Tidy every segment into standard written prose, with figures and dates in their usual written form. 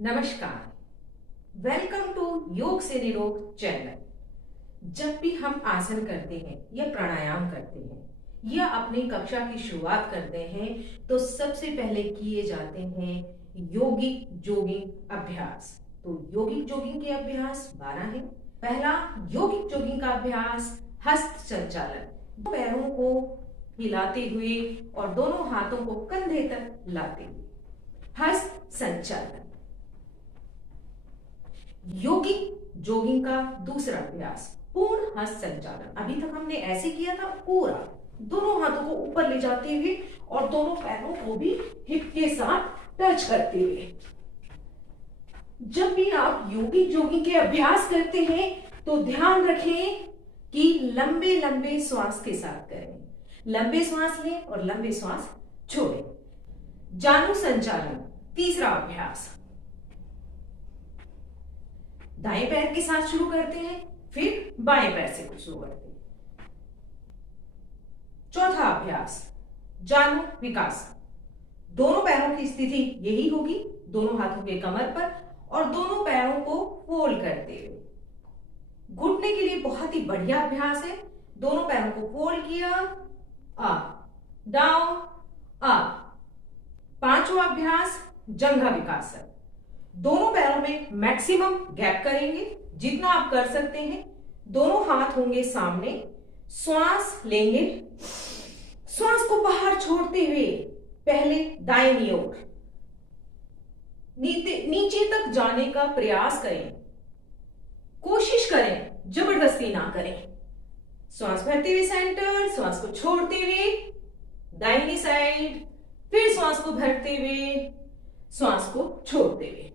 नमस्कार। Welcome to योग से निरोग चैनल। जब भी हम आसन करते हैं या प्राणायाम करते हैं या अपनी कक्षा की शुरुआत करते हैं तो सबसे पहले किए जाते हैं योगिक जोगिंग अभ्यास। तो योगिक जोगिंग के अभ्यास 12 हैं। पहला योगिक जोगिंग का अभ्यास हस्त संचालन, पैरों को हिलाते हुए और दोनों हाथों को कंधे तक लाते हुए हस्त संचालन। योगिक जोगिंग का दूसरा अभ्यास पूर्ण हस्त संचालन। अभी तक हमने ऐसे किया था, पूरा दोनों हाथों को ऊपर ले जाते हुए और दोनों पैरों को भी हिप के साथ टच करते हुए। जब भी आप योगिक जोगिंग के अभ्यास करते हैं तो ध्यान रखें कि लंबे लंबे श्वास के साथ करें। लंबे श्वास लें और लंबे श्वास छोड़ें। जानु संचालन तीसरा अभ्यास। दाएं पैर के साथ शुरू करते हैं, फिर बाएं पैर से शुरू करते हैं। चौथा अभ्यास जानु विकास। दोनों पैरों की स्थिति यही होगी, दोनों हाथों के कमर पर और दोनों पैरों को फोल्ड करते हुए। घुटने के लिए बहुत ही बढ़िया अभ्यास है। दोनों पैरों को फोल्ड किया, अप डाउन अप। पांचवा अभ्यास जंघा विकास। दोनों पैरों में मैक्सिमम गैप करेंगे जितना आप कर सकते हैं। दोनों हाथ होंगे सामने, श्वास लेंगे, श्वास को बाहर छोड़ते हुए पहले दाहिनी ओर नीचे तक जाने का प्रयास करें, कोशिश करें, जबरदस्ती ना करें। श्वास भरते हुए सेंटर, श्वास को छोड़ते हुए दाहिनी साइड, फिर श्वास को भरते हुए, श्वास को छोड़ते हुए।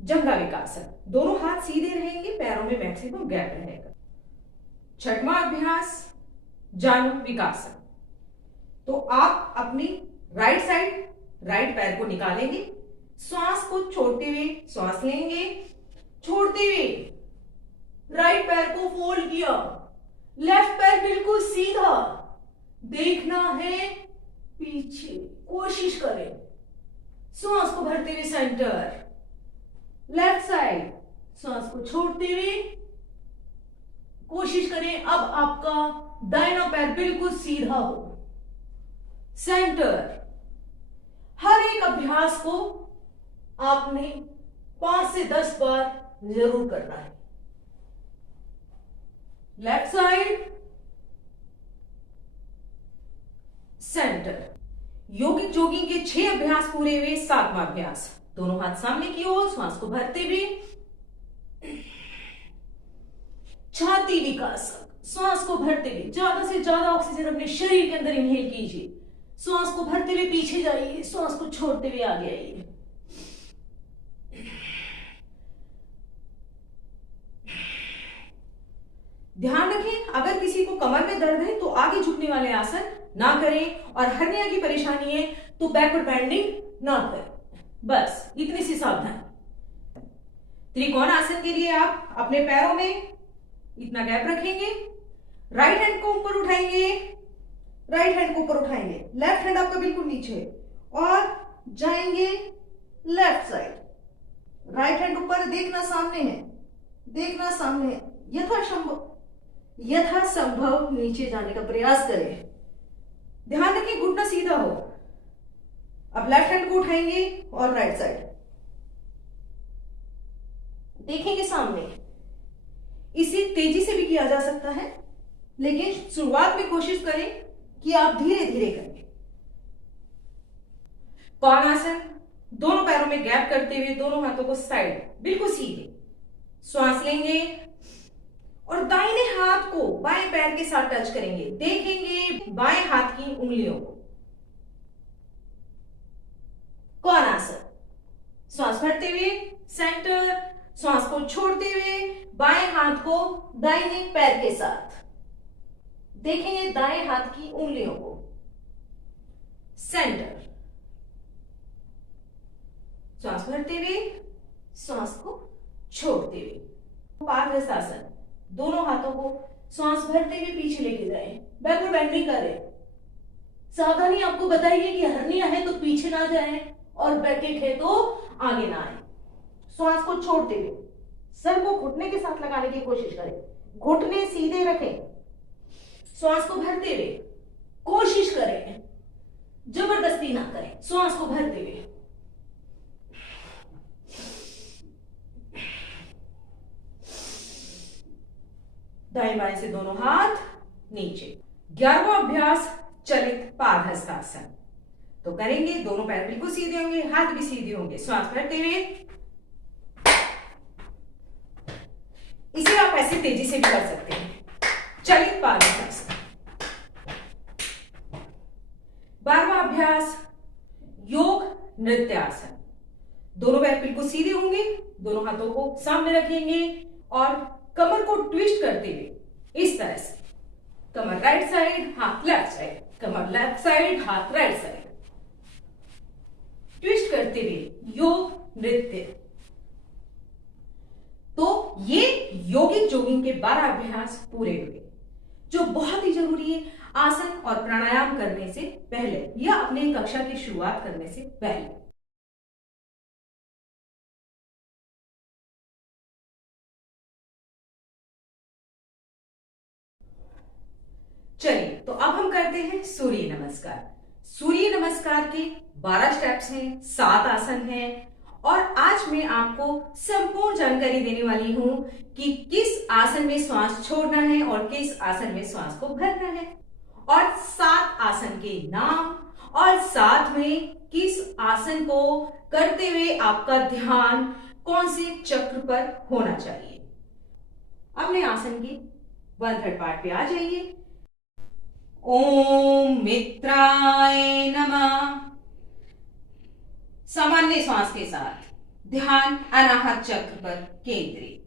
जंघा विकासन। दोनों हाथ सीधे रहेंगे, पैरों में मैक्सिमम गैप रहेगा। छठवां अभ्यास जानु विकासन। तो आप अपनी राइट साइड राइट पैर को निकालेंगे, श्वास को छोड़ते हुए श्वास लेंगे, छोड़ते हुए राइट पैर को फोल्ड किया, लेफ्ट पैर बिल्कुल सीधा, देखना है पीछे, कोशिश करें। श्वास को भरते हुए सेंटर, लेफ्ट साइड, श्वास को छोड़ते हुए कोशिश करें अब आपका दाहिना पैर बिल्कुल सीधा हो, सेंटर। हर एक अभ्यास को आपने 5 से 10 बार जरूर करना है। Left side, center. योगिक जोगिंग के 6 अभ्यास पूरे हुए। 7वां अभ्यास दोनों हाथ सामने की ओर, श्वास को भरते हुए छाती विकास। श्वास को भरते हुए ज्यादा से ज्यादा ऑक्सीजन अपने शरीर के अंदर इनहेल कीजिए। श्वास को भरते हुए पीछे जाइए, श्वास को छोड़ते हुए आगे आइए। ध्यान रखें, अगर किसी को कमर में दर्द है तो आगे झुकने वाले आसन ना करें और हर्निया की परेशानी है तो बैकवर्ड बेंडिंग ना करें। बस इतनी सी सावधानी। त्रिकोण आसन के लिए आप अपने पैरों में इतना गैप रखेंगे, राइट हैंड को ऊपर उठाएंगे, राइट हैंड को ऊपर उठाएंगे, लेफ्ट हैंड आपका बिल्कुल नीचे और जाएंगे लेफ्ट साइड। राइट हैंड ऊपर, देखना सामने है, देखना सामने है। यथासंभव नीचे जाने का प्रयास करें। ध्यान रखिए घुटना सीधा हो। अब लेफ्ट हैंड को उठाएंगे और राइट साइड देखेंगे सामने। इसे तेजी से भी किया जा सकता है, लेकिन शुरुआत में कोशिश करें कि आप धीरे धीरे करें। कोणासन। दोनों पैरों में गैप करते हुए दोनों हाथों को साइड बिल्कुल सीधे, श्वास लेंगे और दाहिने हाथ को बाएं पैर के साथ टच करेंगे। देखेंगे बाएं हाथ की उंगलियों को। कोणासन। श्वास भरते हुए सेंटर, श्वास को छोड़ते हुए बाएं हाथ को दाहिने पैर के साथ, देखेंगे दाएं हाथ की उंगलियों को, सेंटर। श्वास भरते हुए श्वास को छोड़ते हुए पादहस्तासन। दोनों हाथों को श्वास भरते हुए पीछे लेके जाएं, बैकवर्ड बेंडिंग करें। सावधानी आपको बताइए कि हर्निया है तो पीछे ना जाएं और ब्रैकेट है तो आगे ना आए। श्वास को छोड़ते हुए सर को घुटने के साथ लगाने की कोशिश करें, घुटने सीधे रखें, श्वास को भरते हुए कोशिश करें, जबरदस्ती ना करें, श्वास को भरते हुए। दाएं बाएं से दोनों हाथ नीचे। 11वां अभ्यास चलित पादहस्तासन। तो करेंगे, दोनों पैर बिल्कुल सीधे होंगे, हाथ भी सीधे होंगे, श्वास भरते हुए। इसे आप ऐसे तेजी से भी कर सकते हैं। चलित पादहस्तासन। 12वां अभ्यास योग नृत्यासन। दोनों पैर बिल्कुल सीधे होंगे, दोनों हाथों को सामने रखेंगे और कमर को ट्विस्ट करते हुए इस तरह से, कमर राइट साइड, हाथ लेफ्ट साइड, कमर लेफ्ट साइड, हाथ राइट साइड, ट्विस्ट करते हुए योग नृत्य। तो ये योगिक जोगिंग के 12 अभ्यास पूरे हुए, जो बहुत ही जरूरी है आसन और प्राणायाम करने से पहले या अपने कक्षा की शुरुआत करने से पहले। चलिए, तो अब हम करते हैं सूर्य नमस्कार। सूर्य नमस्कार के 12 स्टेप्स हैं, 7 आसन हैं और आज मैं आपको संपूर्ण जानकारी देने वाली हूं कि किस आसन में श्वास छोड़ना है और किस आसन में श्वास को भरना है, और 7 आसन के नाम, और साथ में किस आसन को करते हुए आपका ध्यान कौन से चक्र पर होना चाहिए। अपने आसन की 1/3 पार्ट पे आ जाइए। ओम मित्राय नमः। सामान्य श्वास के साथ ध्यान अनाहत चक्र पर केंद्रित।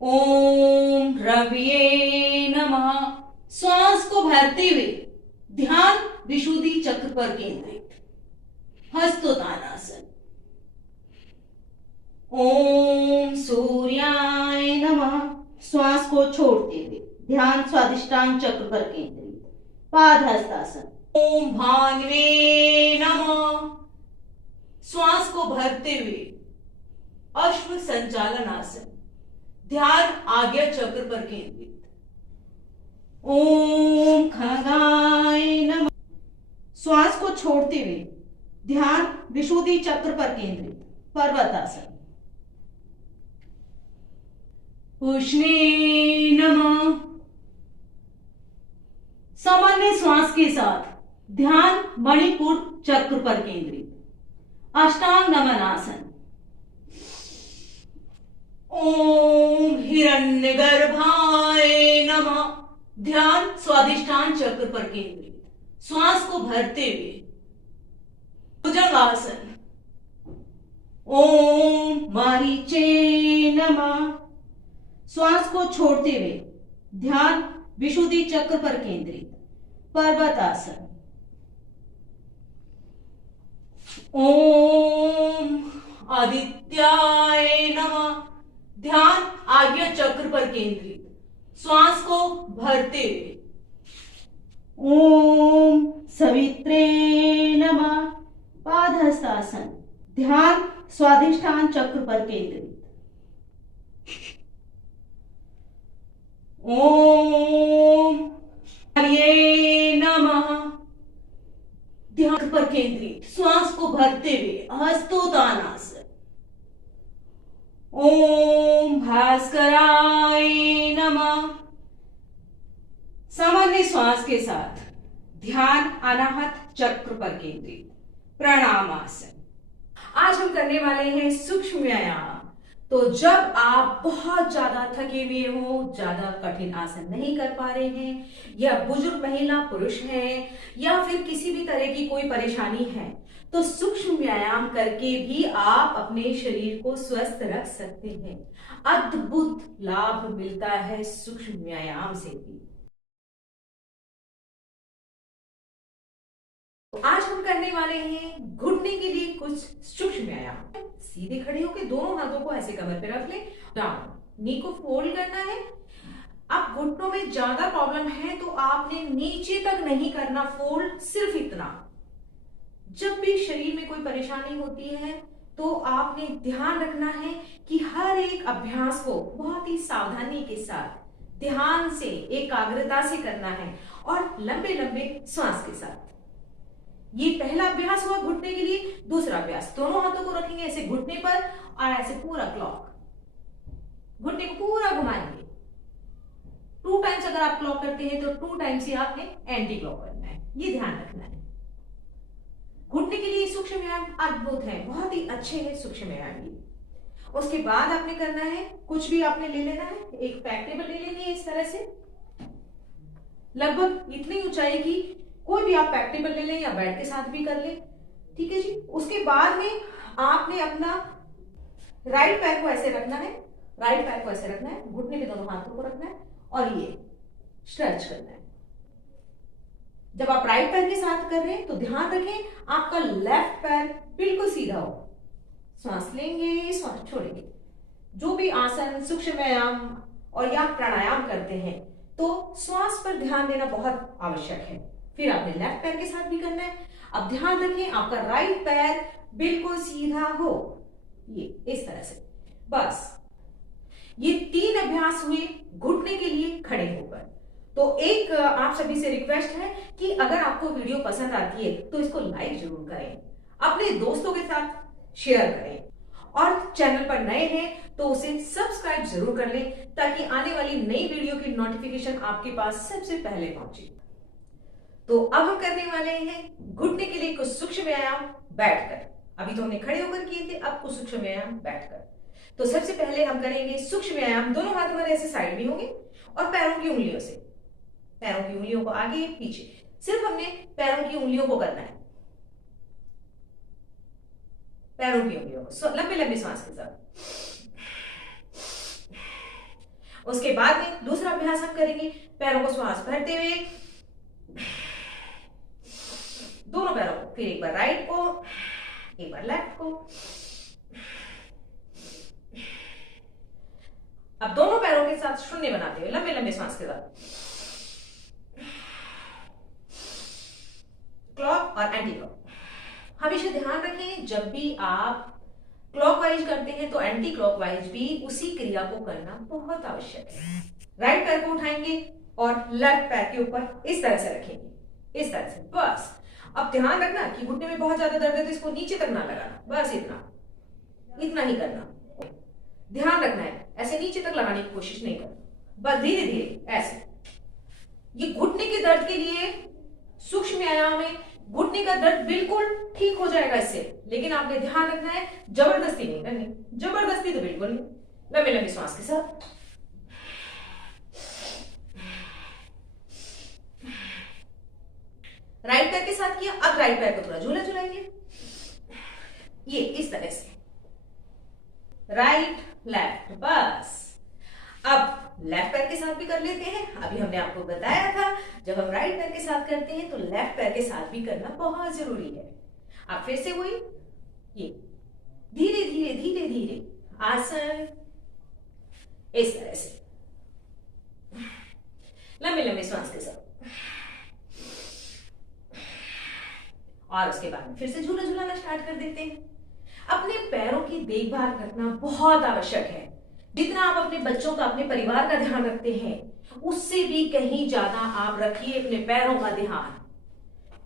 ओम रविये नमः। श्वास को भरते हुए ध्यान विशुद्धि चक्र पर केंद्रित, हस्तोत्तानासन। ओम सूर्याय नमः। श्वास को छोड़ते हुए ध्यान स्वादिष्टान चक्र पर केंद्रित, पादहस्तासन। ओम भान्वे नमः। श्वास को भरते हुए अश्व संचालन आसन, ध्यान आज्ञा चक्र पर केंद्रित। ओम खगाय नमः। श्वास को छोड़ते हुए ध्यान विशुद्धि चक्र पर केंद्रित, पर्वतासन। उष्णे नमः। सामान्य श्वास के साथ ध्यान मणिपुर चक्र पर केंद्रित, अष्टांग नमन आसन। ओम हिरण्यगर्भाय नमः। ध्यान स्वादिष्टान चक्र पर केंद्रित, श्वास को भरते हुए भुजंगासन। ओम मारीचे नमः। श्वास को छोड़ते हुए ध्यान विशुद्धि चक्र पर केंद्रित, पर्वतासन। ओम आदित्याय नमः। ध्यान आज्ञा चक्र पर केंद्रित, श्वास को भरते हुए। ओम सवित्रे नमः। पादहस्तासन। ध्यान स्वादिष्ठान चक्र पर केंद्रित। ओम हरिये नमः। ध्यान पर केंद्रित, श्वास को भरते हुए हस्तोत्तानासन। ओम भास्कराय नमः। सामान्य श्वास के साथ ध्यान अनाहत चक्र पर केंद्रित, प्रणामासन। आज हम करने वाले हैं सूक्ष्म व्यायाम। तो जब आप बहुत ज्यादा थके हुए हो, ज्यादा कठिन आसन नहीं कर पा रहे हैं, या बुजुर्ग महिला पुरुष हैं, या फिर किसी भी तरह की कोई परेशानी है, तो सूक्ष्म व्यायाम करके भी आप अपने शरीर को स्वस्थ रख सकते हैं। अद्भुत लाभ मिलता है सूक्ष्म व्यायाम से भी। तो आज हम करने वाले हैं घुटने के लिए कुछ सूक्ष्म व्यायाम। सीधे खड़े होकर दोनों हाथों को ऐसे कमर पे रख ले, डाउन, नी को फोल्ड करना है। अब घुटनों में ज्यादा प्रॉब्लम है तो आपने नीचे तक नहीं करना फोल्ड, सिर्फ इतना, जब भी शरीर में कोई परेशानी होती है तो आपने ध्यान रखना है कि हर एक अभ्यास को बहुत ही सावधानी के साथ, ध्यान से, एकाग्रता से करना है और लंबे लंबे श्वास के साथ। ये पहला अभ्यास हुआ घुटने के लिए। दूसरा अभ्यास, दोनों हाथों को रखेंगे ऐसे घुटने पर और ऐसे पूरा क्लॉक, घुटने को पूरा घुमाएंगे। 2 टाइम्स अगर आप क्लॉक करते हैं तो 2 टाइम्स ही आपने एंटी क्लॉक करना है, ये ध्यान रखना है। घुटने के लिए सूक्ष्म व्यायाम अद्भुत है, बहुत ही अच्छे हैं सूक्ष्म व्यायाम ये। उसके बाद आपने करना है, कुछ भी आपने ले लेना है, एक बैक टेबल ले लेनी है इस तरह से, लगभग इतनी ऊंचाई की। कोई भी आप बैक टेबल ले लें या बेड के साथ भी कर लें, ठीक है जी। उसके बाद में आपने अपना राइट पैर को ऐसे रखना है, राइट पैर को ऐसे रखना है, घुटने पे दोनों हाथों को रखना है और ये स्ट्रेच करना है। जब आप राइट पैर के साथ कर रहे हैं तो ध्यान रखें आपका लेफ्ट पैर बिल्कुल सीधा हो। श्वास लेंगे, श्वास छोड़ेंगे। जो भी आसन, सूक्ष्म व्यायाम और या प्राणायाम करते हैं तो श्वास पर ध्यान देना बहुत आवश्यक है। फिर आपने लेफ्ट पैर के साथ भी करना है। अब ध्यान रखें आपका राइट पैर बिल्कुल सीधा हो, ये इस तरह से। बस ये 3 अभ्यास हुए घुटने के लिए खड़े होकर। तो एक आप सभी से रिक्वेस्ट है कि अगर आपको वीडियो पसंद आती है तो इसको लाइक जरूर करें, अपने दोस्तों के साथ शेयर करें और चैनल पर नए हैं तो उसे सब्सक्राइब जरूर कर लें ताकि आने वाली नई वीडियो की नोटिफिकेशन आपके पास सबसे पहले पहुंचे। तो अब हम करने वाले हैं घुटने के लिए कुछ सूक्ष्म व्यायाम बैठकर। अभी तो हमने खड़े होकर किए थे, अब कुछ सूक्ष्म व्यायाम बैठकर। तो सबसे पहले हम करेंगे सूक्ष्म व्यायाम। दोनों हाथ हमारे ऐसे साइड में होंगे और पैरों की उंगलियों से, पैरों की उंगलियों को आगे पीछे, सिर्फ हमने पैरों की उंगलियों को करना है, पैरों की उंगलियों को लंबे लंबे श्वास के साथ। उसके बाद में दूसरा अभ्यास हम करेंगे, पैरों को श्वास भरते हुए दोनों पैरों को, फिर एक बार राइट को, एक बार लेफ्ट को। अब दोनों पैरों के साथ शून्य बनाते हुए लंबे लंबे श्वास के साथ क्लॉक और एंटी क्लॉक। हमेशा ध्यान रखें जब भी आप क्लॉकवाइज करते हैं तो एंटी क्लॉकवाइज भी उसी क्रिया को करना बहुत आवश्यक है। राइट पैर को उठाएंगे और लेफ्ट पैर के ऊपर इस तरह से रखेंगे, इस तरह से। बस अब ध्यान रखना कि घुटने में बहुत ज्यादा दर्द है तो इसको नीचे तक ना लगाना, बस इतना ही करना। ध्यान रखना है ऐसे नीचे तक लगाने की कोशिश नहीं करना, बस धीरे धीरे ऐसे। ये घुटने के दर्द के लिए सूक्ष्म व्यायाम है, घुटने का दर्द बिल्कुल ठीक हो जाएगा इससे, लेकिन आपने ध्यान रखना है जबरदस्ती नहीं करनी, जबरदस्ती तो बिल्कुल नहीं। लंबे लंबे श्वास के साथ राइट पैर के साथ किया। अब राइट पैर को थोड़ा झूला झुलाएंगे, ये इस तरह से, राइट लेफ्ट। बस अब लेफ्ट पैर के साथ भी कर लेते हैं। अभी हमने आपको बताया था जब हम राइट पैर के साथ करते हैं तो लेफ्ट पैर के साथ भी करना बहुत जरूरी है। अब फिर से वही, ये धीरे धीरे धीरे धीरे आसन इस तरह से, लंबे लंबे श्वास के साथ। और उसके बाद फिर से झूला झूलाना स्टार्ट कर देते हैं। अपने पैरों की देखभाल रखना बहुत आवश्यक है। जितना आप अपने बच्चों का, अपने परिवार का ध्यान रखते हैं उससे भी कहीं ज्यादा आप रखिए अपने पैरों का ध्यान,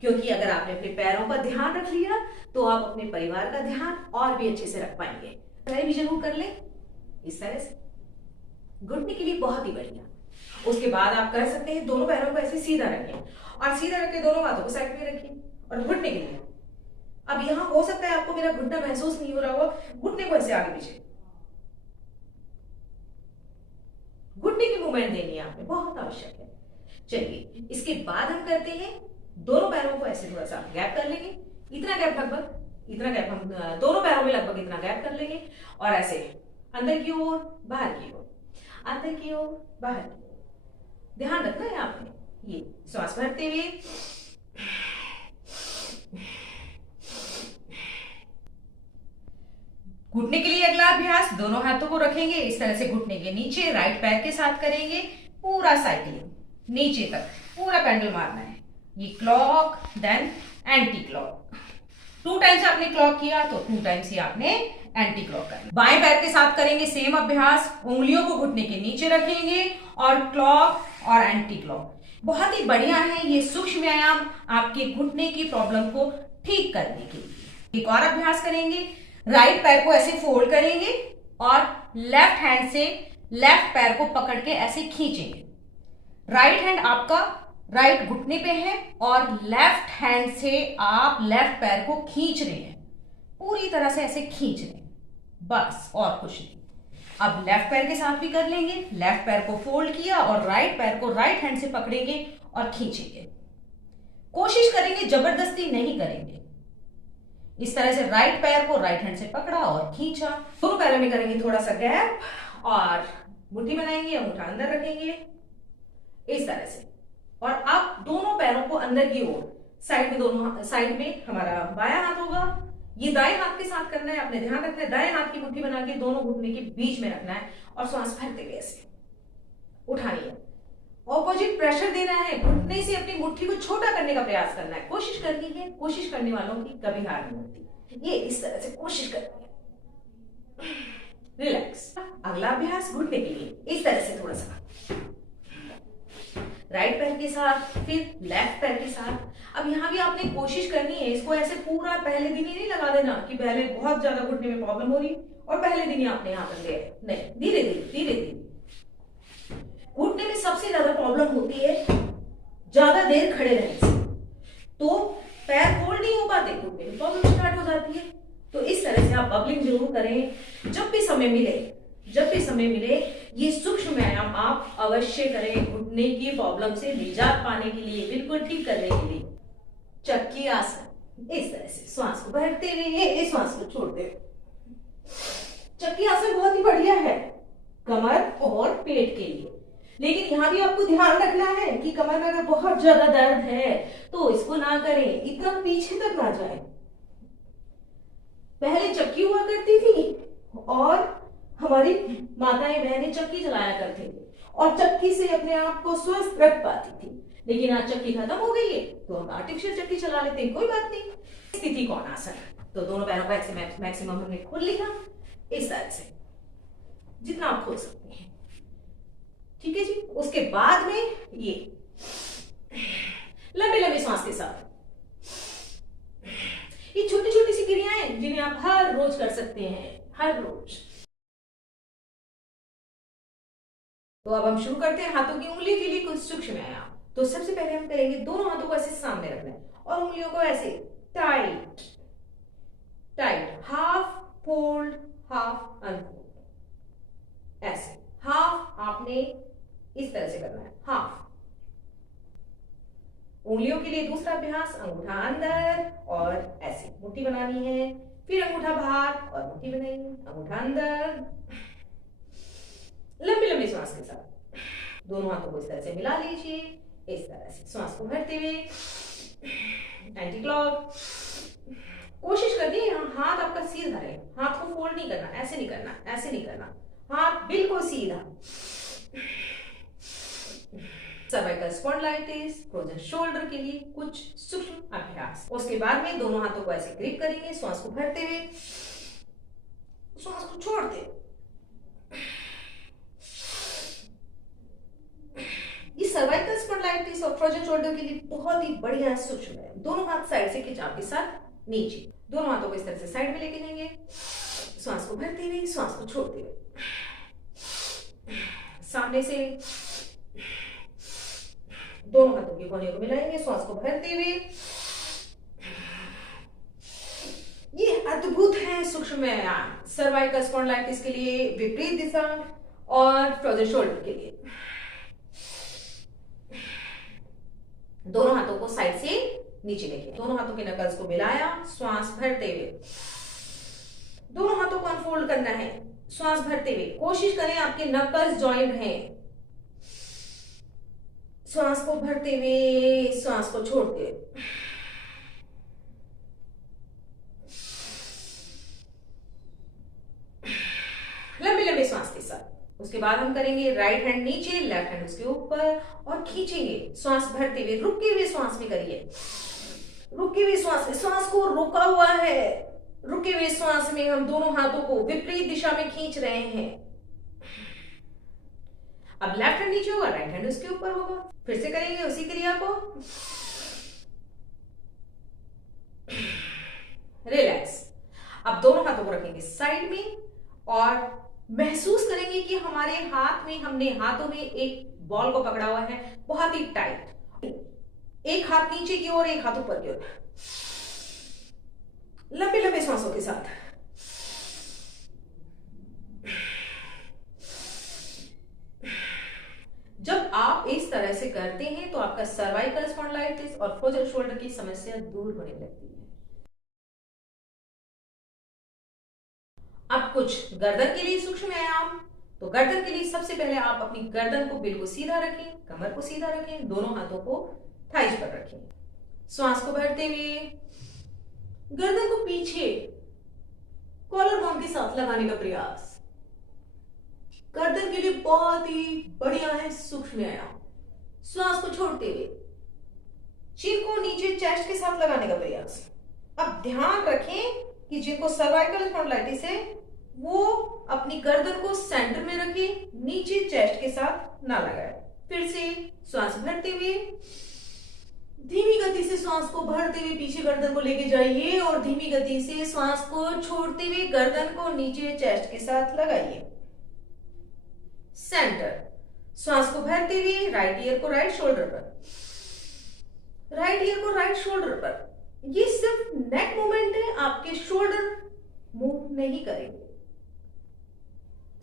क्योंकि अगर आपने अपने पैरों का ध्यान रख लिया तो आप अपने परिवार का ध्यान और भी अच्छे से रख पाएंगे। ट्राई भी जरूर कर लें इस तरह से, घुटने के लिए बहुत ही बढ़िया। उसके बाद आप कर सकते हैं दोनों पैरों को ऐसे सीधा रखें और सीधा रख के दोनों हाथों को साइड में रखिए। और घुटने के लिए अब यहां हो सकता है आपको मेरा घुटना महसूस नहीं हो रहा होगा, घुटने को ऐसे आगे पीछे, घुटने की मूवमेंट देनी है आपने, बहुत आवश्यक है। चलिए इसके बाद हम करते हैं दोनों पैरों को ऐसे थोड़ा सा गैप कर लेंगे, इतना गैप, लगभग इतना गैप, हम दोनों पैरों में लगभग इतना गैप कर लेंगे और ऐसे अंदर की ओर बाहर की ओर, अंदर की ओर बाहर की ओर। ध्यान रखना है आपने, ये श्वास भरते हुए घुटने के लिए अगला अभ्यास, दोनों हाथों को रखेंगे इस तरह से घुटने के नीचे, राइट पैर के साथ करेंगे पूरा साइकिलिंग नीचे तक, पूरा पेंडल मारना है। ये clock then anti clock, 2 times आपने क्लॉक किया तो 2 टाइम्स ही आपने एंटी क्लॉक करना। बाएं पैर के साथ करेंगे सेम अभ्यास, उंगलियों को घुटने के नीचे रखेंगे और क्लॉक और एंटी क्लॉक। बहुत ही बढ़िया है ये सूक्ष्म व्यायाम आपके घुटने की प्रॉब्लम को ठीक करने के लिए। एक और अभ्यास करेंगे, राइट पैर को ऐसे फोल्ड करेंगे और लेफ्ट हैंड से लेफ्ट पैर को पकड़ के ऐसे खींचेंगे। राइट हैंड आपका राइट घुटने पे है और लेफ्ट हैंड से आप लेफ्ट पैर को खींच रहे हैं, पूरी तरह से ऐसे खींच रहे हैं, बस और कुछ नहीं। अब लेफ्ट पैर के साथ भी कर लेंगे, लेफ्ट पैर को फोल्ड किया और राइट पैर को राइट हैंड से पकड़ेंगे और खींचेंगे। कोशिश करेंगे जबरदस्ती नहीं करेंगे, इस तरह से राइट पैर को राइट हैंड से पकड़ा और खींचा। दोनों पैरों में करेंगे थोड़ा सा गैप और मुट्ठी बनाएंगे, अंगूठा अंदर रखेंगे इस तरह से। और अब दोनों पैरों को अंदर की ओर साइड में, दोनों साइड में हमारा बायां हाथ होगा, ये दाएं हाथ के साथ करना है, आपने ध्यान रखना है। दाएं हाथ की मुट्ठी बना के दोनों घुटने के बीच में रखना है और श्वास भरते हुए ऐसे उठानी है। ऑपोजिट प्रेशर देना है, घुटने से अपनी मुट्ठी को छोटा करने का प्रयास करना है, कोशिश करनी है। कोशिश करने वालों की कभी हार नहीं होती, ये इस तरह से कोशिश करनी है। रिलैक्स। अगला अभ्यास घुटने के लिए इस तरह से थोड़ा सा राइट पैर के साथ, फिर लेफ्ट पैर के साथ। अब यहाँ भी आपने कोशिश करनी है, इसको ऐसे पूरा पहले दिन ही नहीं लगा देना कि पहले बहुत ज्यादा घुटने में प्रॉब्लम हो रही और पहले दिन ही आपने यहाँ कर लिया, नहीं, धीरे धीरे धीरे धीरे। घुटने में सबसे ज्यादा प्रॉब्लम होती है ज्यादा देर खड़े रहने से, तो पैर फोल्ड नहीं हो पाते, घुटने में प्रॉब्लम स्टार्ट हो जाती है। तो इस तरह से आप बबलिंग जरूर करें जब भी समय मिले, जब भी समय मिले ये सूक्ष्म व्यायाम आप अवश्य करें घुटने की प्रॉब्लम से निजात पाने के लिए, बिल्कुल ठीक करने के लिए। चक्की आसन इस तरह से श्वास को भरते हुए श्वास को छोड़ते हुए। चक्की आसन बहुत ही बढ़िया है कमर और पेट के लिए, लेकिन यहाँ भी आपको ध्यान रखना है कि कमर में अगर बहुत ज्यादा दर्द है तो इसको ना करें, इतना पीछे तक ना जाए। पहले चक्की हुआ करती थी और हमारी माताएं बहनें चक्की चलाया करते थे और चक्की से अपने आप को स्वस्थ रख पाती थी, लेकिन आज चक्की खत्म हो गई है तो हम आर्टिफिशियल चक्की चला लेते हैं, कोई बात नहीं। स्थिति कौन आसन, तो दोनों पैरों को ऐसे मैक्सिमम हमने खोल लिया इस तरह से, जितना आप खोल सकते हैं, ठीक है जी। उसके बाद में ये लंबे लंबे सांस के साथ, ये छोटी छोटी सी क्रियाएं जिन्हें आप हर रोज कर सकते हैं, हर रोज। तो अब हम शुरू करते हैं हाथों की उंगली के लिए कुछ सूक्ष्म व्यायाम। तो सबसे पहले हम करेंगे दोनों हाथों को ऐसे सामने रखना है और उंगलियों को ऐसे tight tight, half fold half unfold, ऐसे हाफ आपने इस तरह से करना है, हाफ। उंगलियों के लिए दूसरा अभ्यास, अंगूठा अंदर और ऐसे मुट्ठी बनानी है, फिर अंगूठा बाहर और मुट्ठी बनाएंगे, अंगूठा अंदर, लंबी लंबी श्वास के साथ दोनों हाथों को इस तरह से मिला लीजिए, इस तरह से श्वास को भरते हुए एंटी क्लॉक। कोशिश करनी है हाथ आपका सीधा रहे, हाथ को फोल्ड नहीं करना, ऐसे नहीं करना, ऐसे नहीं करना, हाथ बिल्कुल सीधा। सर्वाइकल स्पॉन्डिलाइटिस, फ्रोजन शोल्डर के लिए कुछ सूक्ष्म अभ्यास। उसके बाद में दोनों हाथों को ऐसे ग्रिप करेंगे, श्वास को भरते हुए श्वास को छोड़ते। ये सर्वाइकल स्पॉन्डिलाइटिस और फ्रोजन शोल्डर के लिए बहुत ही बढ़िया सूक्ष्म है। दोनों हाथ साइड से खिंचाव के साथ नीचे, दोनों हाथों को इस तरह से साइड में लेके जाएंगे, श्वास को भरते हुए श्वास को छोड़ते हुए, सामने से दोनों हाथों के कोने को मिलाएंगे, श्वास को भरते हुए। ये अद्भुत है सूक्ष्म व्यायाम सर्वाइकल स्पॉन्डिलाइटिस के लिए, विपरीत दिशा और फ्रोजन शोल्डर के लिए। दोनों हाथों को साइड से नीचे लेके, दोनों हाथों के नकल्स को मिलाया, श्वास भरते हुए, दोनों हाथों को अनफोल्ड करना है, श्वास भरते हुए। कोशिश करें आपके नकल्स जॉइंट रहें, श्वास को भरते हुए श्वास को छोड़ते हुए। लंबी लंबी श्वास के साथ। उसके बाद हम करेंगे राइट हैंड नीचे, लेफ्ट हैंड उसके ऊपर और खींचेंगे, श्वास भरते हुए, रुके हुए श्वास में करिए, रुके हुए श्वास में श्वास को रोका हुआ है। रुके हुए श्वास में हम दोनों हाथों को विपरीत दिशा में खींच रहे हैं। अब लेफ्ट हैंड नीचे होगा, राइट हैंड उसके ऊपर होगा। फिर से करेंगे उसी क्रिया को। रिलैक्स। अब दोनों हाथों को रखेंगे साइड में और महसूस करेंगे कि हमारे हाथ में, हमने हाथों में एक बॉल को पकड़ा हुआ है, बहुत ही टाइट। एक हाथ नीचे की ओर, एक हाथ ऊपर की ओर। लंबे लंबे सांसों के साथ। जब आप इस तरह से करते हैं तो आपका सर्वाइकल स्पॉन्डिलाइटिस और फ्रोजन शोल्डर की समस्या दूर होने लगती है। अब कुछ गर्दन के लिए सूक्ष्म व्यायाम। तो गर्दन के लिए सबसे पहले आप अपनी गर्दन को बिल्कुल सीधा रखें, कमर को सीधा रखें, दोनों हाथों को थाइज पर रखें। श्वास को भरते हुए गर्दन को पीछे कॉलर बोन के साथ लगाने का प्रयास। गर्दन के लिए बहुत ही बढ़िया है सूक्ष्म व्यायाम। श्वास को छोड़ते हुए चीन को नीचे चेस्ट के साथ लगाने का प्रयास। अब ध्यान रखें कि जिनको सर्वाइकल स्पॉन्डिलाइटिस है वो अपनी गर्दन को सेंटर में रखें, नीचे चेस्ट के साथ ना लगाए। फिर से श्वास भरते हुए धीमी गति से श्वास को भरते हुए पीछे गर्दन को लेके जाइए और धीमी गति से श्वास को छोड़ते हुए गर्दन को नीचे चेस्ट के साथ लगाइए। सेंटर। श्वास को भरते हुए राइट ईयर को राइट शोल्डर पर, राइट ईयर को राइट शोल्डर पर। ये सिर्फ नेक मूवमेंट है, आपके शोल्डर मूव नहीं करेंगे।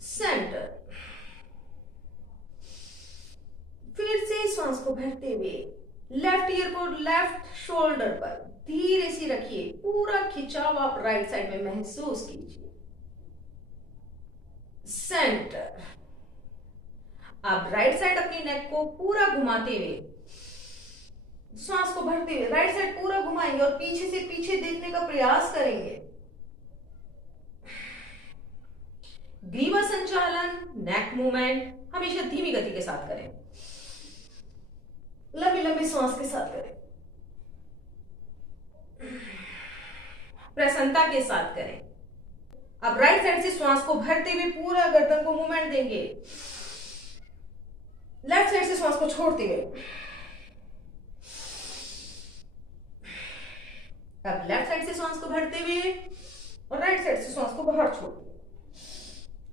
सेंटर। फिर से श्वास को भरते हुए लेफ्ट ईयर को लेफ्ट शोल्डर पर धीरे से रखिए। पूरा खिंचाव आप राइट साइड में महसूस कीजिए। सेंटर। आप राइट साइड अपनी नेक को पूरा घुमाते हुए श्वास को भरते हुए राइट साइड पूरा घुमाएंगे और पीछे से पीछे देखने का प्रयास करेंगे। ग्रीवा संचालन, नेक मूवमेंट हमेशा धीमी गति के साथ करें, लंबी लंबी श्वास के साथ करें, प्रसन्नता के साथ करें। अब राइट साइड से श्वास को भरते हुए पूरा गर्दन को मूवमेंट देंगे। लेफ्ट साइड से श्वास को छोड़ते हुए। अब लेफ्ट साइड से श्वास को भरते हुए और राइट साइड से श्वास को बाहर छोड़ते हुए।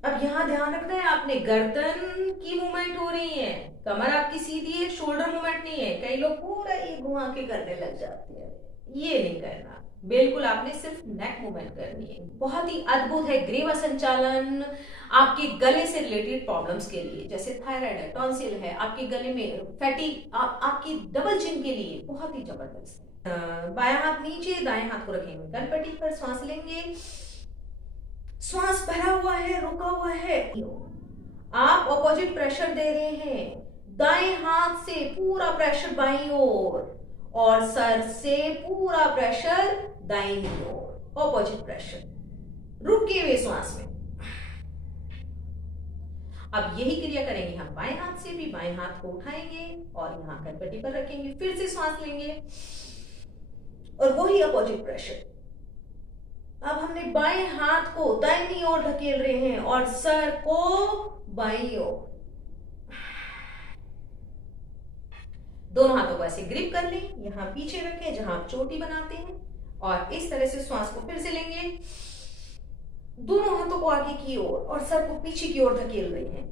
अब यहां ध्यान रखना है, आपने गर्दन की मूवमेंट हो रही है, कमर आपकी सीधी है, शोल्डर मूवमेंट नहीं है। कई लोग पूरा ये घुमा के करने लग जाते हैं, ये नहीं करना। बिल्कुल आपने सिर्फ नेक मूवमेंट करनी है। बहुत ही अद्भुत है ग्रीवा संचालन आपके गले से रिलेटेड प्रॉब्लम्स के लिए, जैसे थायराइड है, टॉन्सिल है, आपके गले में फैटी, आपकी डबल चिन के लिए बहुत ही जबरदस्त है। बायां हाथ नीचे, दाएं हाथ को रखेंगे कनपट्टी पर, सांस लेंगे। श्वास भरा हुआ है, रुका हुआ है। आप ऑपोजिट प्रेशर दे रहे हैं। दाएं हाथ से पूरा प्रेशर बाईं ओर और सर से पूरा प्रेशर दाईं ओर, ऑपोजिट प्रेशर। रुके हुए श्वास में। अब यही क्रिया करेंगे हम बाएं हाथ से भी। बाएं हाथ को उठाएंगे और यहां कनपट्टी पर रखेंगे। फिर से श्वास लेंगे और वही अपोजिट प्रेशर। अब हमने बाएं हाथ को दाहिनी ओर धकेल रहे हैं और सर को बाईं ओर। दोनों हाथों को ऐसे ग्रिप कर लें, यहां पीछे रखें जहां आप चोटी बनाते हैं और इस तरह से श्वास को फिर से लेंगे। दोनों हाथों को आगे की ओर और सर को पीछे की ओर धकेल रहे हैं।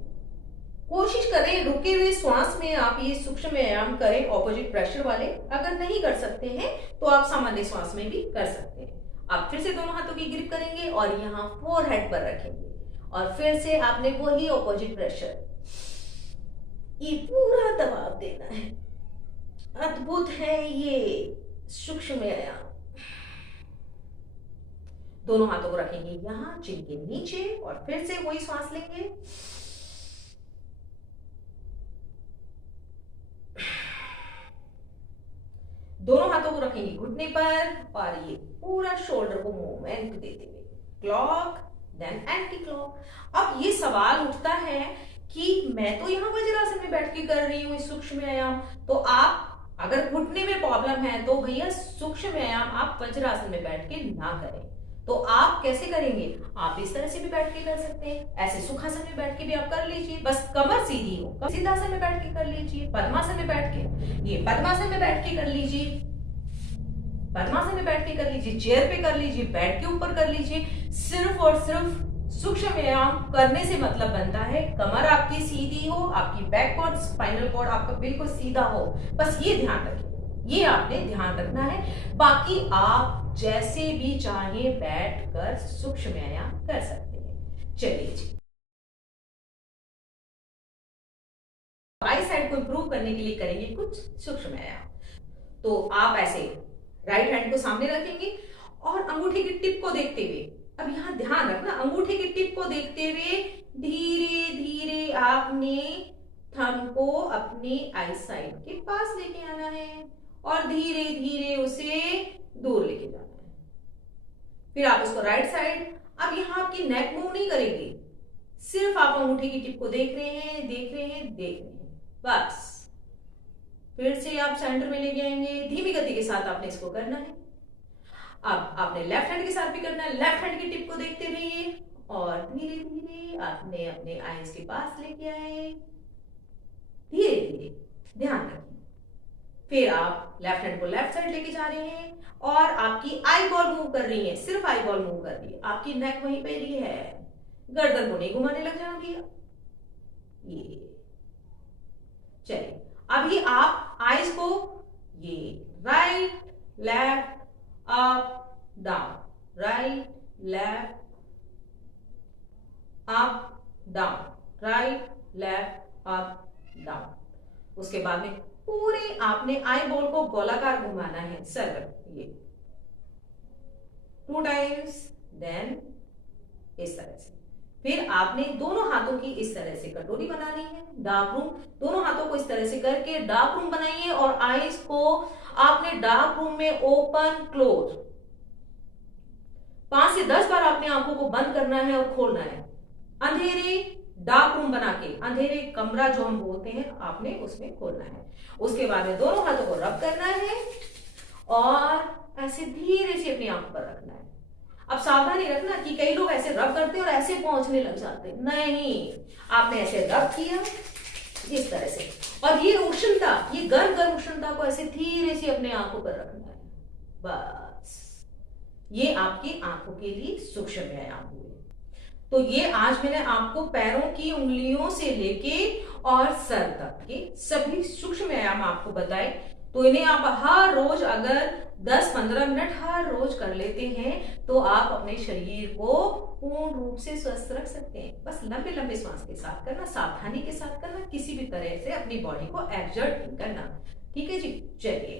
कोशिश करें रुके हुए श्वास में आप ये सूक्ष्म व्यायाम करें, ऑपोजिट प्रेशर वाले। अगर नहीं कर सकते हैं तो आप सामान्य श्वास में भी कर सकते हैं। आप फिर से दोनों हाथों की ग्रिप करेंगे और यहाँ फोरहेड पर रखेंगे और फिर से आपने वही ऑपोजिट प्रेशर, ये पूरा दबाव देना है। अद्भुत है ये सूक्ष्म व्यायाम। दोनों हाथों को रखेंगे यहां चिन के नीचे और फिर से वही श्वास लेंगे। दोनों हाथों को रखेंगे घुटने पर और ये पूरा शोल्डर को मूवमेंट देते हुए क्लॉक देन एंटी क्लॉक। अब ये सवाल उठता है कि मैं तो यहाँ वज्रासन में बैठ के कर रही हूँ इस सूक्ष्म व्यायाम, तो आप अगर घुटने में प्रॉब्लम है तो भैया सूक्ष्म व्यायाम आप वज्रासन में बैठ के ना करें। तो आप कैसे करेंगे? आप इस तरह से भी बैठ के कर सकते हैं, ऐसे सुखासन में बैठ के भी आप कर लीजिए, बस कमर सीधी हो। सिद्धासन में बैठ के कर लीजिए, पद्मासन में बैठ के, ये पद्मासन में बैठ के कर लीजिए, पद्मासन में बैठ के कर लीजिए, चेयर पे कर लीजिए, बेड के ऊपर कर लीजिए। सिर्फ और सिर्फ सूक्ष्म व्यायाम करने से मतलब बनता है कमर आपकी सीधी हो, आपकी बैक कॉर्ड, स्पाइनल कॉर्ड आपका बिल्कुल सीधा हो। बस ये ध्यान रखिए, ये आपने ध्यान रखना है। बाकी आप जैसे भी चाहे बैठकर सूक्ष्म व्यायाम कर सकते हैं। चलिए जी, बाई साइड को इंप्रूव करने के लिए करेंगे कुछ सूक्ष्म व्यायाम। तो आप ऐसे राइट हैंड को सामने रखेंगे और अंगूठे की टिप को देखते हुए, अब यहां ध्यान रखना, अंगूठे की टिप को देखते हुए धीरे धीरे आपने थंब को अपनी आई साइड के पास लेके आना है और धीरे धीरे उसे दूर लेके जाना है। फिर आप इसको राइट साइड, अब यहां आपकी नेक मूव नहीं करेंगे, सिर्फ आप अंगूठे की टिप को देख रहे हैं, देख रहे हैं, देख रहे हैं, बस। फिर से आप सेंटर में लेके आएंगे, धीमी गति के साथ आपने इसको करना है। अब आपने लेफ्ट हैंड के साथ भी करना है, लेफ्ट हैंड की टिप को देखते रहिए और धीरे धीरे आपने अपने आईज के पास लेके आए, धीरे धीरे, ध्यान रखिए। फिर आप लेफ्ट हैंड को लेफ्ट साइड लेके जा रहे हैं और आपकी आई बॉल मूव कर रही है, सिर्फ आई बॉल मूव कर रही है, आपकी नेक वहीं पे रही है, गर्दन को नहीं घुमाने लग जाएंगे। ये चलिए, अभी आप आईज को ये right left up down, right left up down, right left up down. उसके बाद में पूरे आपने आई बॉल को गोलाकार घुमाना है, सर्कल, ये 2 टाइम्स, देन इस तरह से। फिर आपने दोनों हाथों की इस तरह से कटोरी बनानी है, डार्क रूम, दोनों हाथों को इस तरह से करके डार्क रूम बनाइए और आईज को आपने डार्क रूम में ओपन क्लोज 5 से 10 बार आपने आंखों को बंद करना है और खोलना है। अंधेरे डार्क रूम बना के, अंधेरे कमरा जो हम बोलते हैं, आपने उसमें खोलना है। उसके बाद में दोनों हाथों को रब करना है और ऐसे धीरे से अपनी आंख पर रखना है। अब सावधानी रखना कि कई लोग ऐसे रब करते हैं और ऐसे पहुंचने लग जाते हैं, नहीं, आपने ऐसे रब किया इस तरह से और ये उष्णता, ये गर्म गर्म उष्णता को ऐसे धीरे से अपने आंखों पर रखना है, बस। ये आपकी आंखों के लिए सूक्ष्म व्यायाम हुए। तो ये आज मैंने आपको पैरों की उंगलियों से लेके और सर तक के सभी सूक्ष्म व्यायाम आपको बताए। तो इन्हें आप हर रोज अगर 10-15 मिनट हर रोज कर लेते हैं तो आप अपने शरीर को पूर्ण रूप से स्वस्थ रख सकते हैं। बस लंबे लंबे श्वास के साथ करना, सावधानी के साथ करना, किसी भी तरह से अपनी बॉडी को एक्सर्ट नहीं करना, ठीक है जी। चलिए,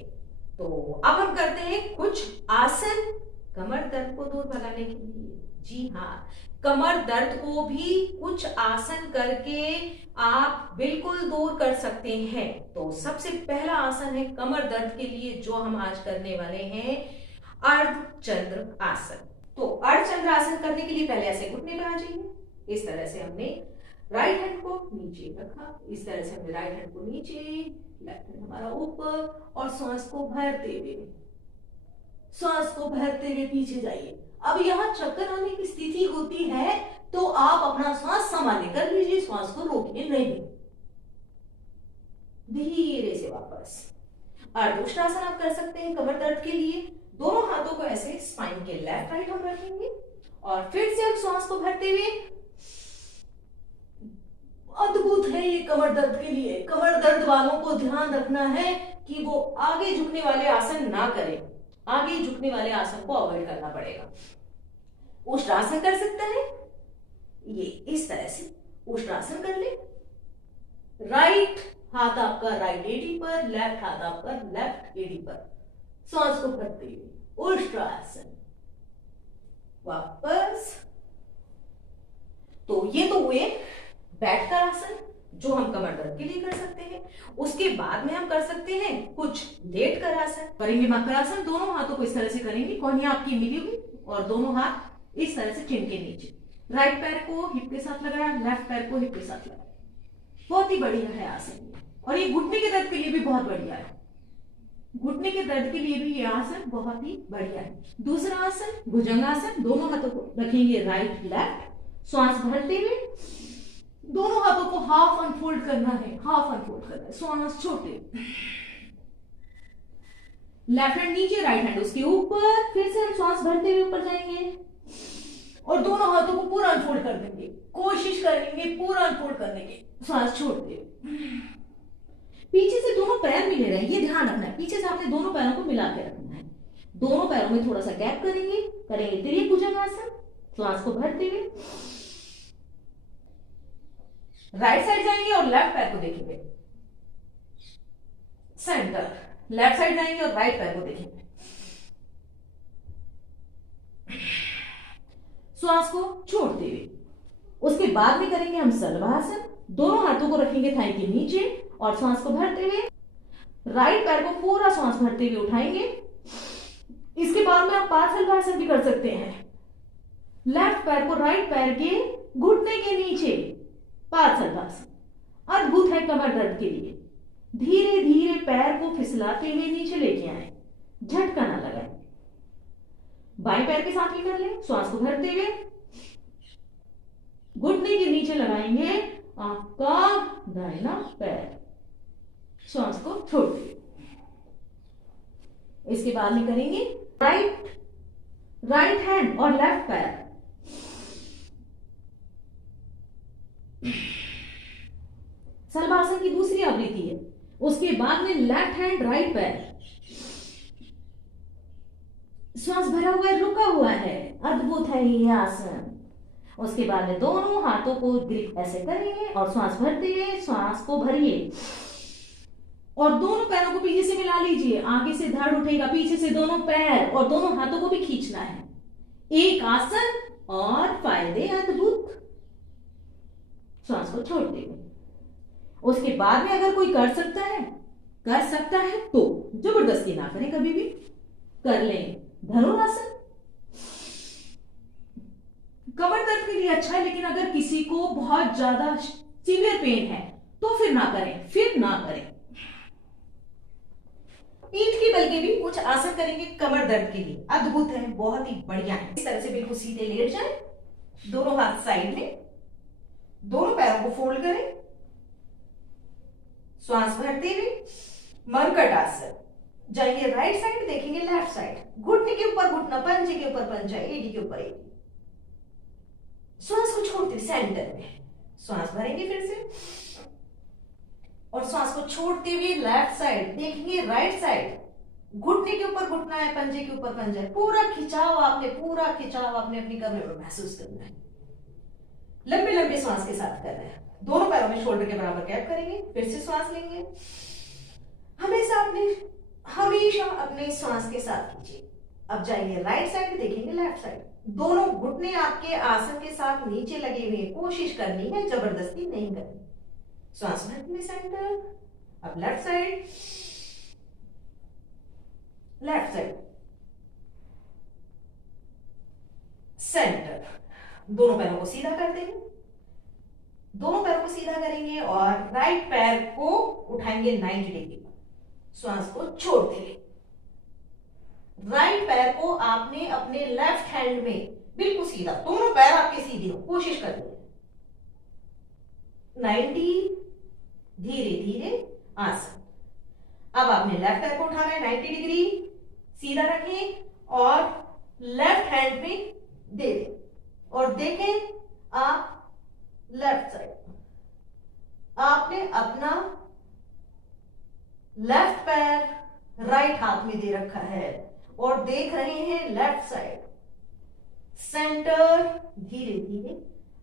तो अब हम करते हैं कुछ आसन कमर दर्द को दूर भगाने के लिए। जी हाँ, कमर दर्द को भी कुछ आसन करके आप बिल्कुल दूर कर सकते हैं। तो सबसे पहला आसन है कमर दर्द के लिए जो हम आज करने वाले हैं, अर्धचंद्र आसन। तो अर्धचंद्र आसन करने के लिए पहले ऐसे घुटने पे आ जाइए। इस तरह से हमने राइट हैंड को नीचे रखा, इस तरह से हमने राइट हैंड को नीचे, लेफ्ट हैंड हमारा ऊपर और सांस को भरते हुए पीछे जाइए। अब यहाँ चक्कर आने की स्थिति होती है तो आप अपना श्वास संभाले कर लीजिए, श्वास को रोकिए नहीं, धीरे से वापस। अर्धोष्टासन आप कर सकते हैं कमर दर्द के लिए। दोनों हाथों को ऐसे स्पाइन के लेफ्ट राइट हम रखेंगे और फिर से हम श्वास को भरते हुए, अद्भुत है ये कमर दर्द के लिए। कमर दर्द वालों को ध्यान रखना है कि वो आगे झुकने वाले आसन ना करें, आगे झुकने वाले आसन को अवॉइड करना पड़ेगा। उष्ट्रासन कर सकता है, ये इस तरह से उष्ट्रासन कर ले। राइट हाथ आपका राइट एडी पर, लेफ्ट हाथ आपका लेफ्ट एडी पर, सांस को भरते हुए उष्ट्रासन, वापस। तो ये तो हुए बैठकर आसन जो हम कमर दर्द के लिए कर सकते हैं। उसके बाद में हम कर सकते हैं कुछ लेट कर आसन करेंगे। मकरासन, दोनों हाथों को इस तरह से करेंगे, कोहनियां आपकी मिली हुई और दोनों हाथ इस तरह से चिन के नीचे, राइट पैर को हिप के साथ लगाया, लेफ्ट पैर को हिप के साथ लगाया। बहुत ही बढ़िया है आसन और ये घुटने के दर्द के लिए भी बहुत बढ़िया है। घुटने के दर्द के लिए भी ये आसन बहुत ही बढ़िया है। दूसरा आसन भुजंगासन। दोनों हाथों को रखेंगे राइट लेफ्ट, श्वास भरते हुए दोनों हाथों को हाफ अनफोल्ड करना है, हाफ अनफोल्ड करना है, श्वास छोटे, लेफ्ट हैंड नीचे, राइट हैंड उसके ऊपर, फिर से हम श्वास भरते हुए ऊपर जाएंगे और दोनों हाथों को पूरा अनफोल्ड कर देंगे, कोशिश करेंगे पूरा अनफोल्ड करने की, श्वास छोड़ते हुए। पीछे से दोनों पैर मिले रहे, ये ध्यान रखना है, पीछे से आपने दोनों पैरों को मिला के रखना है। दोनों पैरों में थोड़ा सा गैप करेंगे, तिर्यक भुजंगासन, श्वास को भरते हुए राइट साइड जाएंगे और लेफ्ट पैर को देखेंगे, सेंटर, लेफ्ट साइड जाएंगे और राइट पैर को देखेंगे, श्वास को छोड़ते हुए। उसके बाद में करेंगे हम सलवासन। दोनों हाथों को रखेंगे थाई के नीचे और श्वास को भरते हुए राइट पैर को पूरा श्वास भरते हुए उठाएंगे। इसके बाद में आप पार्श्वासन भी कर सकते हैं। लेफ्ट पैर को राइट पैर के घुटने के नीचे, पार्श्वासन अद्भुत है कमर दर्द के लिए। धीरे धीरे पैर को फिसलाते हुए नीचे लेके आए, झटका ना लगाए। बाएं पैर के साथ भी कर लें, श्वास को भरते हुए घुटने के नीचे लगाएंगे आपका दाहिना पैर, श्वास को छोड़ते हुए। इसके बाद में करेंगे राइट हैंड और लेफ्ट पैर, सलवासन की दूसरी आवृत्ति है। उसके बाद में लेफ्ट हैंड राइट पैर, श्वास भरा हुआ है, रुका हुआ है, अद्भुत है ये आसन। उसके बाद में दोनों हाथों को ग्रिप ऐसे करेंगे और श्वास भरते हुए श्वास को भरिए और दोनों पैरों को पीछे से मिला लीजिए। आगे से धड़ उठेगा, पीछे से दोनों पैर और दोनों हाथों को भी खींचना है। एक आसन और फायदे अद्भुत। श्वास को छोड़ते हुए उसके बाद में अगर कोई कर सकता है तो जबरदस्ती ना करें, कभी भी कर लें धनुरासन। कमर दर्द के लिए अच्छा है, लेकिन अगर किसी को बहुत ज्यादा सीवियर पेन है तो फिर ना करें। पीठ के बल के भी कुछ आसन करेंगे कमर दर्द के लिए, अद्भुत है, बहुत ही बढ़िया है। इस तरह से बिल्कुल सीधे लेट जाएं, दोनों हाथ साइड में, दोनों पैरों को फोल्ड करें, श्वास भरते हुए मरकट आसन। जाइए राइट साइड, देखेंगे लेफ्ट साइड, घुटने के ऊपर घुटना, पंजे के ऊपर पंजा, एडी के ऊपर एडी। श्वास को छोड़ते हुए सेंटर में श्वास भरेंगे फिर से और श्वास को छोड़ते हुए लेफ्ट साइड, देखेंगे राइट साइड, घुटने के ऊपर घुटना है, पंजे के ऊपर पंजा है। पूरा खिंचाव आपने अपनी कमर में महसूस करना है। लंबे लंबे श्वास के साथ कर रहे हैं। दोनों पैरों में शोल्डर के बराबर गैप करेंगे, फिर से श्वास लेंगे। हमेशा अपने श्वास के साथ कीजिए। अब जाएंगे राइट साइड, देखेंगे लेफ्ट साइड, दोनों घुटने आपके आसन के साथ नीचे लगे हुए, कोशिश करनी है, जबरदस्ती नहीं करनी। श्वास भरते हुए सेंटर, अब लेफ्ट साइड, सेंटर। दोनों पैरों को सीधा कर देंगे, दोनों पैरों को सीधा करेंगे और राइट पैर को उठाएंगे 90 डिग्री, श्वास को छोड़ देंगे। राइट पैर को आपने अपने लेफ्ट हैंड में बिल्कुल सीधा, दोनों पैर आपके सीधे हो, कोशिश करनी है। 90, धीरे धीरे आसन। अब आपने लेफ्ट पैर को उठाना है 90 डिग्री, सीधा रखें और लेफ्ट हैंड में दे दें और देखें आप लेफ्ट साइड, आपने अपना लेफ्ट पैर राइट हाथ में दे रखा है और देख रहे हैं लेफ्ट साइड, सेंटर, धीरे धीरे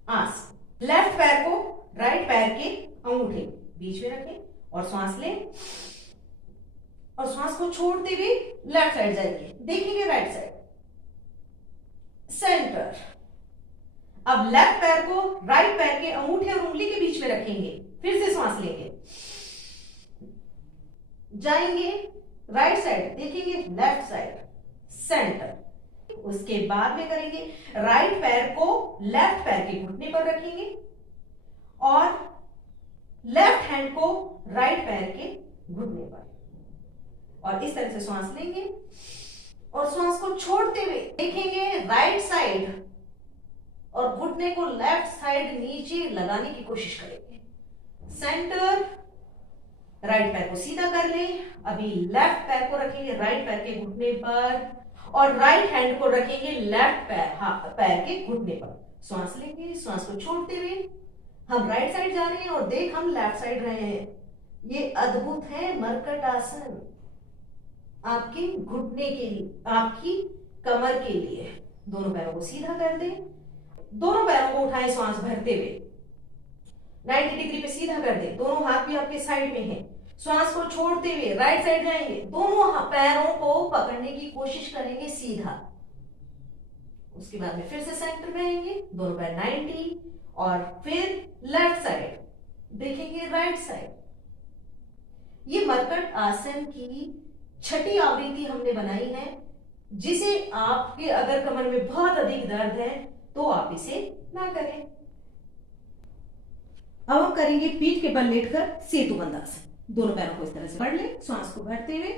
आसन। लेफ्ट पैर को राइट पैर के अंगूठे बीच में रखें और श्वास लें और श्वास को छोड़ते हुए लेफ्ट साइड जाइए, देखेंगे राइट साइड, सेंटर। अब लेफ्ट पैर को राइट पैर के अंगूठे और उंगली के बीच में रखेंगे, फिर से श्वास लेंगे, जाएंगे राइट साइड, देखेंगे लेफ्ट साइड, सेंटर। उसके बाद में करेंगे राइट पैर को लेफ्ट पैर के घुटने पर रखेंगे और लेफ्ट हैंड को राइट पैर के घुटने पर, और इस तरह से श्वास लेंगे और श्वास को छोड़ते हुए देखेंगे राइट साइड और घुटने को लेफ्ट साइड नीचे लगाने की कोशिश करेंगे। सेंटर, राइट पैर को सीधा कर लें। अभी लेफ्ट पैर को रखेंगे राइट पैर के घुटने पर और राइट हैंड को रखेंगे लेफ्ट पैर के घुटने पर। श्वास लेंगे, श्वास को छोड़ते हुए हम राइट साइड जा रहे हैं और देख हम लेफ्ट साइड रहे हैं। ये अद्भुत है मरकट आसन, आपके घुटने के लिए, आपकी कमर के लिए। दोनों पैरों को सीधा कर दें, दोनों पैरों को उठाएं श्वास भरते हुए, 90 डिग्री पे सीधा कर दें। दोनों हाथ भी आपके साइड में हैं। श्वास को छोड़ते हुए राइट साइड जाएंगे, दोनों पैरों को पकड़ने की कोशिश करेंगे सीधा। उसके बाद में फिर से सेंटर में आएंगे, दोनों पैर 90 और फिर लेफ्ट साइड देखेंगे राइट साइड। ये मरकट आसन की छठी आवृत्ति हमने बनाई है, जिसे आपके अगर कमर में बहुत अधिक दर्द है तो आप इसे ना करें। अब हम करेंगे पीठ के बल लेटकर सेतुबंध आसन। दोनों पैरों को इस तरह से पकड़ लें, श्वास को भरते हुए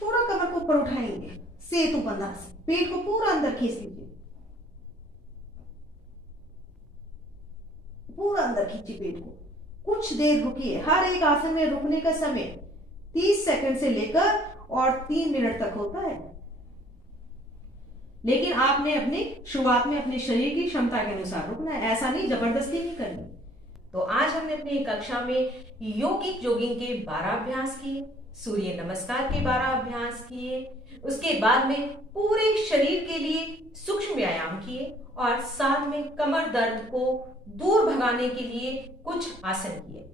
पूरा कमर को ऊपर उठाएंगे, सेतुबंध आसन। पेट को पूरा अंदर खींच लीजिए, पूरा अंदर खींचिए पेट को। कुछ देर रुकिए। हर एक आसन में रुकने का समय 30 सेकंड से लेकर और 3 मिनट तक होता है, लेकिन आपने अपनी शुरुआत में अपने शरीर की क्षमता के अनुसार रुकना है, ऐसा नहीं जबरदस्ती नहीं करनी। तो आज हमने अपनी कक्षा में योगिक जॉगिंग के 12 अभ्यास किए, सूर्य नमस्कार के 12 अभ्यास किए, उसके बाद में पूरे शरीर के लिए सूक्ष्म व्यायाम किए और साथ में कमर दर्द को दूर भगाने के लिए कुछ आसन किए।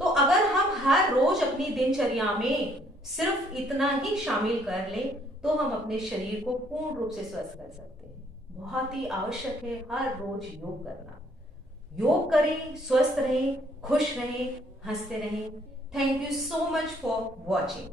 तो अगर हम हर रोज अपनी दिनचर्या में सिर्फ इतना ही शामिल कर लें तो हम अपने शरीर को पूर्ण रूप से स्वस्थ कर सकते हैं। बहुत ही आवश्यक है हर रोज योग करना। योग करें, स्वस्थ रहें, खुश रहें, हंसते रहें। Thank you so much for watching.